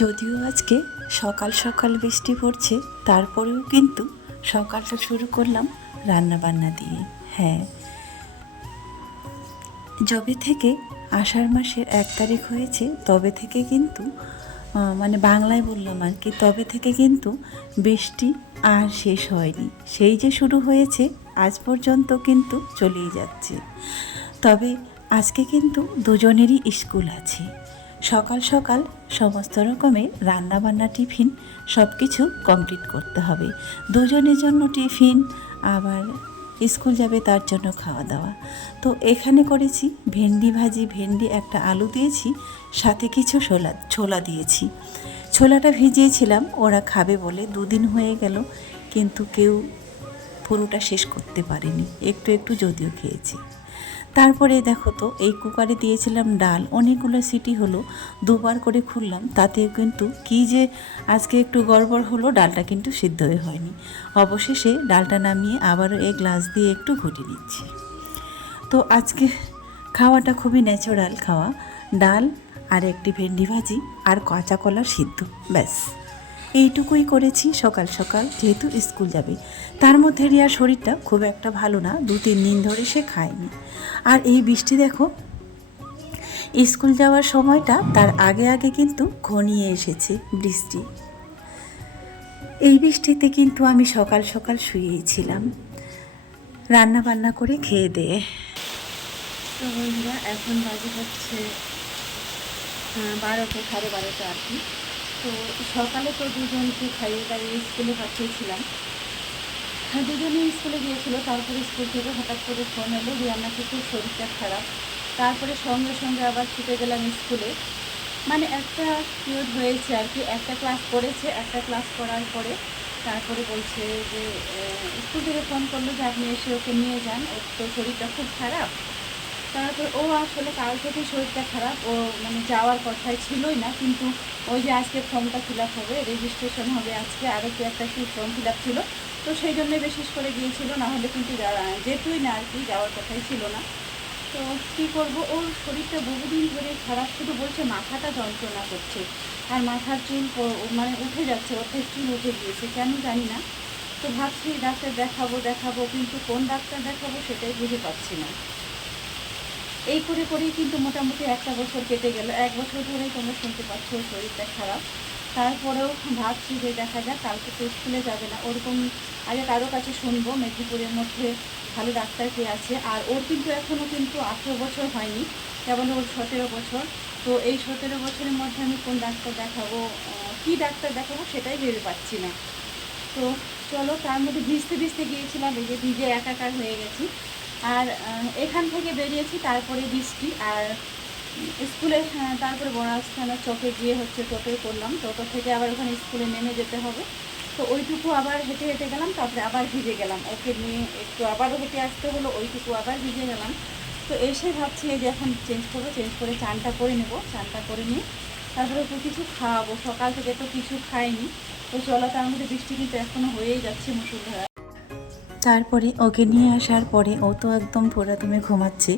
যদিও আজকে সকাল সকাল বৃষ্টি পড়ছে, তারপরেও কিন্তু সকালটা শুরু করলাম রান্না বান্না দিয়ে। হ্যাঁ। যবে থেকে আষাঢ় মাসের এক তারিখ হয়েছে, তবে থেকে কিন্তু মানে বাংলায় বললাম আর কি, তবে থেকে কিন্তু বৃষ্টি আর শেষ হয়নি। সেই যে শুরু হয়েছে, আজ পর্যন্ত কিন্তু চলেই যাচ্ছে। তবে আজকে কিন্তু দুজনেরই স্কুল আছে। সকাল সকাল সমস্ত রকমের রান্নাবান্না টিফিন সব কিছু কমপ্লিট করতে হবে। দুজনের জন্য টিফিন, আবার স্কুল যাবে তার জন্য খাওয়া দাওয়া। তো এখানে করেছি ভেন্ডি ভাজি, ভেন্ডি একটা আলু দিয়েছি, সাথে কিছু ছোলা ছোলা দিয়েছি। ছোলাটা ভিজিয়েছিলাম, ওরা খাবে বলে দুদিন হয়ে গেল, কিন্তু কেউ পুরোটা শেষ করতে পারেনি। একটু একটু যদিও খেয়েছি। তারপরে দেখো তো, এই কুকারে দিয়েছিলাম ডাল, অনেকগুলো সিটি হলো, দুবার করে খুললাম তাতে কিন্তু কি যে আজকে একটু গড়বড় হলো, ডালটা কিন্তু সিদ্ধ হয়ে হয়নি। অবশেষে ডালটা নামিয়ে আবারও এই গ্লাস দিয়ে একটু ঘুটে নিচ্ছি। তো আজকে খাওয়াটা খুবই ন্যাচারাল খাওয়া, ডাল আর একটি ভেন্ডি ভাজি আর কাঁচা কলা সিদ্ধ, ব্যাস। এইটুকুই করেছি সকাল সকাল, যেহেতু স্কুল যাবে। তার মধ্যে রিয়ার শরীরটা খুব একটা ভালো না, দু তিন দিন ধরে সে খায়নি। আর এই বৃষ্টি দেখো, স্কুল যাওয়ার সময়টা তার আগে আগে কিন্তু ঘনিয়ে এসেছে বৃষ্টি। এই বৃষ্টিতে কিন্তু আমি সকাল সকাল শুয়েছিলাম। রান্না বান্না করে খেয়ে দিয়ে তো বন্ধুরা, এখন বাজে হচ্ছে বারোটা, সাড়ে বারোটা আর কি। তো সকালে তো দুজনকে খাইয়ে দাঁড়িয়ে স্কুলে পাঠিয়েছিলাম। হ্যাঁ দুজনেই স্কুলে গিয়েছিল, তারপরে স্কুল থেকে হঠাৎ করে ফোন এলো রিয়ান্নাকে খুব শরীরটা খারাপ। তারপরে সঙ্গে সঙ্গে আবার ছুটে গেলাম স্কুলে। মানে একটা পিরিয়ড হয়েছে আর কি, একটা ক্লাস করেছে, একটা ক্লাস করার পরে তারপরে বলছে যে স্কুল থেকে ফোন করল যে আপনি এসে ওকে নিয়ে যান, ওর তো শরীরটা খুব খারাপ। তারপর ও আসলে কাল থেকেই শরীরটা খারাপ, ও মানে যাওয়ার কথাই ছিলই না, কিন্তু ওই যে আজকে ফর্মটা ফিল হবে রেজিস্ট্রেশন হবে আজকে আরও কি একটা কি ফর্ম ফিল ছিল। তো সেই জন্য বিশেষ করে গিয়েছিল, না হলে কিন্তু যেতুই না আর কি, যাওয়ার কথাই ছিল না। তো কী করব? ওর শরীরটা বহুদিন ধরে খারাপ, শুধু বলছে মাথাটা যন্ত্রণা করছে। আর মাথার চুল মানে উঠে যাচ্ছে, অর্ধেক চুল উঠে গিয়েছে, কেন জানি না। তো ভাবছি, ডাক্তার দেখাবো দেখাবো, কিন্তু কোন ডাক্তার দেখাবো সেটাই বুঝে পাচ্ছি না। এই করে করেই কিন্তু মোটামুটি একটা বছর কেটে গেল। এক বছর ধরেই তোমরা শুনতে পাচ্ছ শরীরটা খারাপ। তারপরেও ভাবছি যে দেখা যাক, কালকে তো স্কুলে যাবে না। ওরকম আগে কারও কাছে শুনব, মেদিনীপুরের মধ্যে ভালো ডাক্তার কে আছে। আর ওর কিন্তু এখনও কিন্তু আঠেরো বছর হয়নি, কেবল ওর সতেরো বছর। তো এই সতেরো বছরের মধ্যে আমি কোন ডাক্তার দেখাবো কী ডাক্তার দেখাবো সেটাই ভেবে পাচ্ছি না। তো চলো, তার মধ্যে ভিজতে ভিজতে গিয়েছিলাম, এই যে ভিজে একাকার হয়ে গেছি। আর এখান থেকে বেরিয়েছি তারপরে বৃষ্টি আর স্কুলে হ্যাঁ, তারপরে বড়াস্থানের চকে গিয়ে হচ্ছে টোটোয় করলাম টোটো থেকে আবার ওখানে স্কুলে নেমে যেতে হবে। তো ওইটুকু আবার হেঁটে হেঁটে গেলাম তারপরে আবার ভিজে গেলাম। ওকে নিয়ে একটু আবারও হেঁটে আসতে হলো ওইটুকু আবার ভিজে গেলাম। তো এসে ভাবছি যে এখন চেঞ্জ করব চেঞ্জ করে চানটা করে নেব চানটা করে নিয়ে তারপরে একটু কিছু খাওয়াবো। সকাল থেকে তো কিছু খাইনি। তো চলো তার মধ্যে বৃষ্টি কিন্তু এখনও হয়েই যাচ্ছে মুসুলধারা তারপরে ওকে নিয়ে আসার পরে ও তো একদম পুরা তুমি ঘুমাচ্ছে।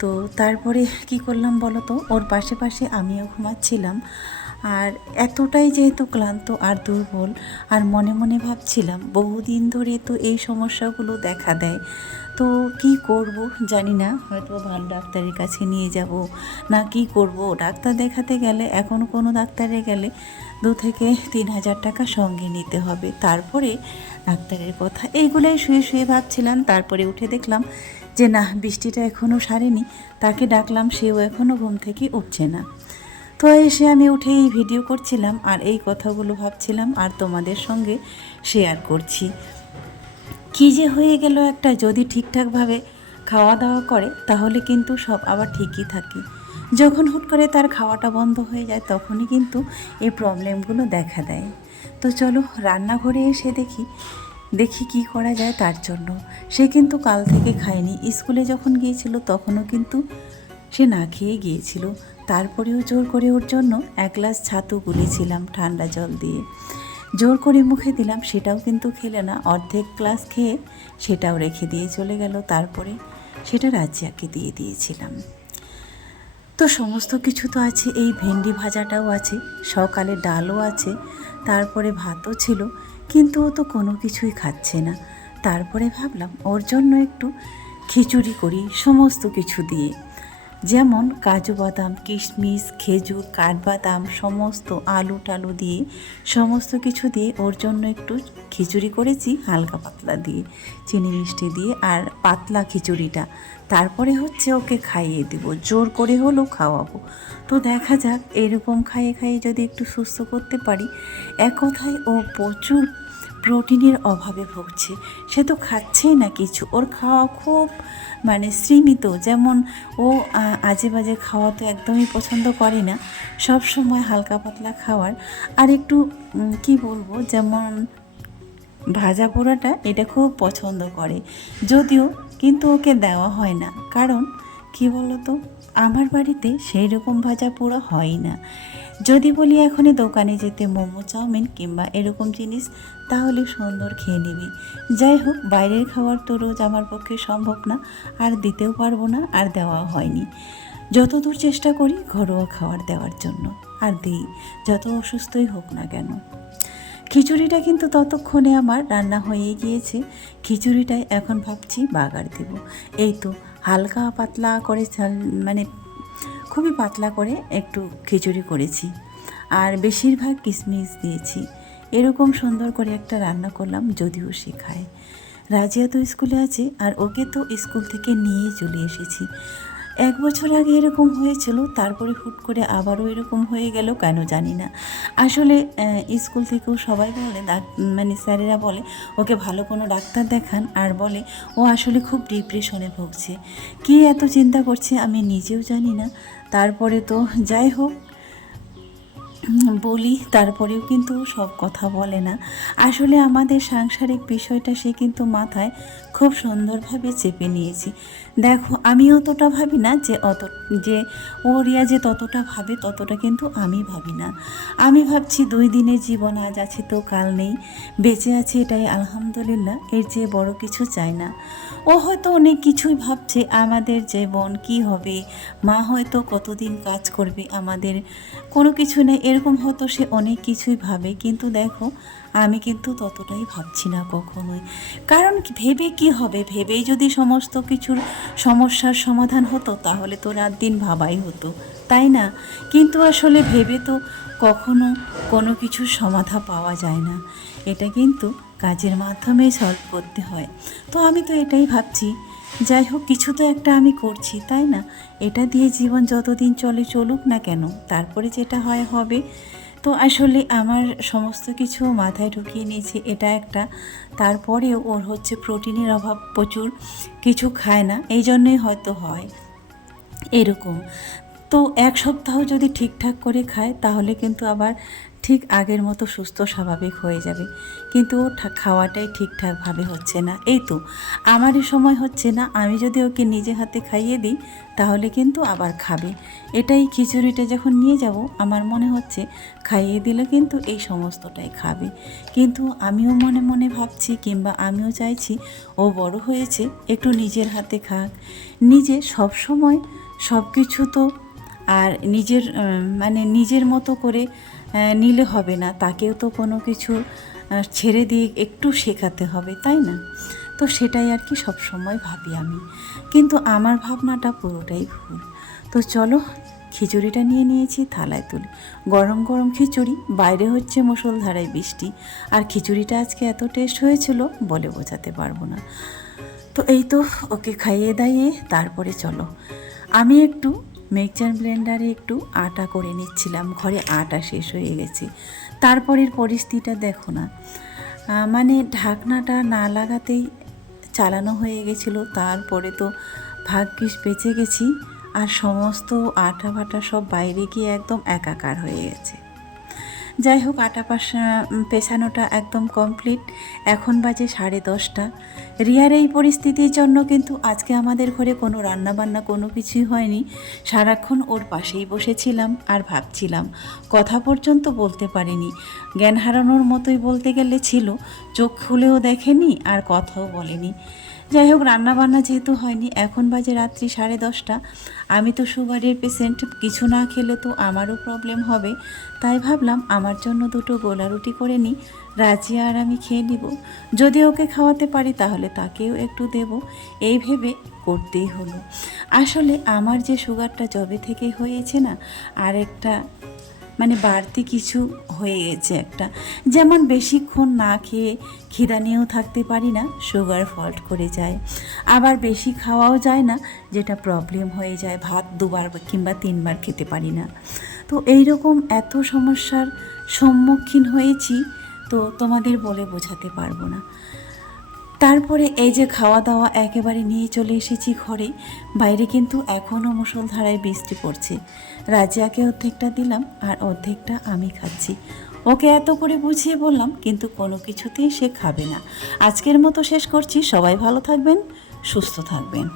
তো তারপরে কি করলাম বলো তো? ওর পাশে পাশে আমিও ঘুমাচ্ছিলাম। আর এতটাই যেহেতু ক্লান্ত আর দুর্বল, আর মনে মনে ভাবছিলাম বহুদিন ধরে তো এই সমস্যাগুলো দেখা দেয়। তো কি করব জানি না, হয়তো ভালো ডাক্তারের কাছে নিয়ে যাব। না কি করব? ডাক্তার দেখাতে গেলে, এখন কোনো ডাক্তারে গেলে দু থেকে তিন হাজার টাকা সঙ্গে নিতে হবে। তারপরে ডাক্তারের কথা। এইগুলোই শুয়ে শুয়ে ভাবছিলাম, তারপরে উঠে দেখলাম যে না বৃষ্টিটা এখনও সারেনি, তাকে ডাকলাম, সেও এখনও ঘুম থেকে উঠছে না। তো এসে আমি উঠে এই ভিডিও করছিলাম আর এই কথাগুলো ভাবছিলাম আর তোমাদের সঙ্গে শেয়ার করছি। কী যে হয়ে গেল একটা, যদি ঠিকঠাকভাবে খাওয়া দাওয়া করে, তাহলে কিন্তু সব আবার ঠিকই থাকে। যখন হুট করে তার খাওয়াটা বন্ধ হয়ে যায়, তখনই কিন্তু এই প্রবলেমগুলো দেখা দেয়। তো চলো, রান্নাঘরে এসে দেখি দেখি কি করা যায় তার জন্য। সে কিন্তু কাল থেকে খায়নি। স্কুলে যখন গিয়েছিল তখনও কিন্তু সে না খেয়ে গিয়েছিল। তারপরেও জোর করে ওর জন্য এক গ্লাস ছাতু গুলেছিলাম ঠান্ডা জল দিয়ে। জোর করে মুখে দিলাম, সেটাও কিন্তু খেলে না। অর্ধেক গ্লাস খেয়ে সেটাও রেখে দিয়ে চলে গেল। তারপরে সেটা রাজিয়াকে দিয়ে দিয়েছিলাম। তো সমস্ত কিছু তো আছে, এই ভেন্ডি ভাজাটাও আছে, সকালে ডালও আছে, তারপরে ভাতও ছিল। কিন্তু ও তো কোনো কিছুই খাচ্ছে না। তারপরে ভাবলাম, ওর জন্য একটু খিচুড়ি করি, সমস্ত কিছু দিয়ে। যেমন কাজু বাদাম, কিশমিশ, খেজুর, কাঠবাদাম সমস্ত আলু টালু দিয়ে, সমস্ত কিছু দিয়ে ওর জন্য একটু খিচুড়ি করেছি, হালকা পাতলা দিয়ে, চিনি মিষ্টি দিয়ে আর পাতলা খিচুড়িটা। তারপরে হচ্ছে ওকে খাইয়ে দেবো, জোর করে হলেও খাওয়াবো। তো দেখা যাক, এরকম খাইয়ে খাইয়ে যদি একটু সুস্থ করতে পারি। এক কথায় ও প্রচুর প্রোটিনের অভাবে ভুগছে। সে তো খাচ্ছেই না কিছু। ওর খাওয়া খুব মানে সীমিত। যেমন ও আজে বাজে খাওয়া তো একদমই পছন্দ করে না। সব সময় হালকা পাতলা খাওয়ার। আর একটু কি বলব? যেমন ভাজা পোড়াটা, এটা খুব পছন্দ করে। যদিও কিন্তু ওকে দেওয়া হয় না। কারণ কি বলতো? আমার বাড়িতে সেই রকম ভাজা পোড়া হয় না। যদি বলি এখনই দোকানে যেতে মোমো, চাউমিন কিংবা এরকম জিনিস, তাহলে সুন্দর খেয়ে নেবে। যাই হোক, বাইরের খাবার তো রোজ আমার পক্ষে সম্ভব না, আর দিতেও পারব না, আর দেওয়া হয়নি। যতদূর চেষ্টা করি ঘরোয়া খাবার দেওয়ার জন্য, আর দিই, যত অসুস্থই হোক না কেন। খিচুড়িটা কিন্তু ততক্ষণে আমার রান্না হয়ে গিয়েছে। খিচুড়িটাই এখন ভাবছি বাগার দেব। এই তো হালকা পাতলা করে মানে খুবই পাতলা করে একটু খিচুড়ি করেছি। আর বেশিরভাগ কিশমিশ দিয়েছি। এরকম সুন্দর করে একটা রান্না করলাম, যদিও শেখায়। রাজিয়া তো স্কুলে আছে, আর ওকে তো স্কুল থেকে নিয়ে চলে এসেছি। এক বছর আগে এরকম হয়েছিল, তারপরে হুট করে আবারও এরকম হয়ে গেল, কেন জানি না। আসলে স্কুল থেকেও সবাই বলে মানে স্যারেরা বলে, ওকে ভালো কোনো ডাক্তার দেখান। আর বলে, ও আসলে খুব ডিপ্রেশনে ভুগছে। কে এত চিন্তা করছে আমি নিজেও জানি না। তারপরে তো যাই হোক বলি, তারপরেও কিন্তু সব কথা বলে না। আসলে আমাদের সাংসারিক বিষয়টা সে কিন্তু মাথায় খুব সুন্দরভাবে চেপে নিয়েছি। দেখো, আমি অতটা ভাবি না যে অত, যে ও রিয়া যে ততটা ভাবে, ততটা কিন্তু আমি ভাবি না। আমি ভাবছি দুই দিনের জীবন আজ আছে তো কাল নেই, বেঁচে আছে এটাই আলহামদুলিল্লাহ, এর চেয়ে বড় কিছু চাই না। ও হয়তো অনেক কিছুই ভাবছে, আমাদের জীবন কি হবে, মা হয়তো কতদিন কাজ করবে, আমাদের কোনো কিছু নেই এরকম হয়তো সে অনেক কিছুই ভাবে, কিন্তু দেখো, আমি কিন্তু ততটাই ভাবছি না কখনোই। কারণ ভেবে কি হবে? ভেবেই যদি সমস্ত কিছুর সমস্যার সমাধান হতো, তাহলে তো রাত দিন ভাবাই হতো, তাই না? কিন্তু আসলে ভেবে তো কখনো কোনো কিছুর সমাধা পাওয়া যায় না। এটা কিন্তু কাজের মাধ্যমেই সলভ করতে হয়। তো আমি তো এটাই ভাবছি যাই হোক, কিছু তো একটা আমি করছি, তাই না? এটা দিয়ে জীবন যতদিন চলে চলুক না কেন, তারপরে যেটা হয় হবে। তো আসলে আমার সমস্ত কিছু মাথায় ঢুকিয়ে নিয়েছি, এটা একটা। তারপরেও ওর হচ্ছে প্রোটিনের অভাব প্রচুর, কিছু খায় না, এই জন্যই হয়তো হয়। এরকম। তো এক সপ্তাহ যদি ঠিকঠাক করে খায়, তাহলে কিন্তু আবার ঠিক আগের মতো সুস্থ, স্বাভাবিক হয়ে যাবে। কিন্তু খাওয়াটাই ঠিকঠাকভাবে হচ্ছে না। এই তো, আমারই সময় হচ্ছে না। আমি যদি ওকে নিজে হাতে খাইয়ে দিই, তাহলে কিন্তু আবার খাবে। এটাই খিচুড়িটা যখন নিয়ে যাব, আমার মনে হচ্ছে খাইয়ে দিলে কিন্তু এই সমস্তটাই খাবে। কিন্তু আমিও মনে মনে ভাবছি কিংবা আমিও চাইছি, ও বড় হয়েছে, একটু নিজের হাতে খাক। নিজে সব সময় সব কিছু তো আর নিজের মানে নিজের মতো করে নিলে হবে না। তাকেও তো কোনো কিছু ছেড়ে দিয়ে একটু শেখাতে হবে, তাই না? তো সেটাই আর কি সব সময় ভাবি আমি। কিন্তু আমার ভাবনাটা পুরোটাই ভুল। তো চলো, খিচুড়িটা নিয়ে নিয়েছি, থালায় তুলে। গরম গরম খিচুড়ি, বাইরে হচ্ছে মুসলধারায় বৃষ্টি। আর খিচুড়িটা আজকে এত টেস্ট হয়েছিল, বলে বোঝাতে পারব না। তো এই তো, ওকে খাইয়ে দাইয়ে, তারপরে চলো। আমি একটু মিক্সচার ব্লেন্ডারে একটু আটা করে নিচ্ছিলাম, ঘরে আটা শেষ হয়ে গেছে। তারপরের পরিস্থিতিটা দেখো না। মানে ঢাকনাটা না লাগাতেই চালানো হয়ে গেছিল, তারপরে তো ভাগ্যিস বেঁচে গেছি আর সমস্ত আটা ভাটা সব বাইরে গিয়ে একদম একাকার হয়ে গেছে। যাই হোক, আটা পাশা পেছানোটা একদম কমপ্লিট এখন বাজে সাড়ে দশটা। রিয়ার এই পরিস্থিতির জন্য কিন্তু আজকে আমাদের ঘরে কোনো রান্নাবান্না কোনো কিছুই হয়নি। সারাক্ষণ ওর পাশেই বসেছিলাম আর ভাবছিলাম, কথা পর্যন্ত বলতে পারিনি। জ্ঞান হারানোর মতোই বলতে গেলে ছিল, চোখ খুলেও দেখেনি আর কথাও বলেনি। যাই হোক, রান্নাবান্না যেহেতু হয়নি, এখন বাজে রাত্রি সাড়ে দশটা। আমি তো সুগারের পেশেন্ট, কিছু না খেলে তো আমারও প্রবলেম হবে। তাই ভাবলাম আমার জন্য দুটো গোলা রুটি করে নিই রাজিয়া আর আমি খেয়ে নিব। যদি ওকে খাওয়াতে পারি তাহলে তাকেও একটু দেব। এই ভেবে করতেই হলো। আসলে আমার যে সুগারটা জবে থেকে হয়েছে না, আর একটা মানে বাড়তি কিছু হয়ে গেছে একটা। যেমন বেশিক্ষণ না খেয়ে খিদা নিয়েও থাকতে পারি না সুগার ফল্ট করে যায়। আবার বেশি খাওয়াও যায় না, যেটা প্রবলেম হয়ে যায় ভাত দুবার কিংবা তিনবার খেতে পারি না। তো এই রকম এত সমস্যার সম্মুখীন হয়েছি, তো তোমাদের বলে বোঝাতে পারব না। তারপরে এই যে খাওয়া দাওয়া একেবারে নিয়ে চলে এসেছি ঘরে, বাইরে কিন্তু এখনও মুসলধারায় বৃষ্টি পড়ছে। রাজিয়াকে অর্ধেকটা দিলাম আর অর্ধেকটা আমি খাচ্ছি। ওকে এত করে বুঝিয়ে বললাম, কিন্তু কোনো কিছুতেই সে খাবে না। আজকের মতো শেষ করছি। সবাই ভালো থাকবেন, সুস্থ থাকবেন।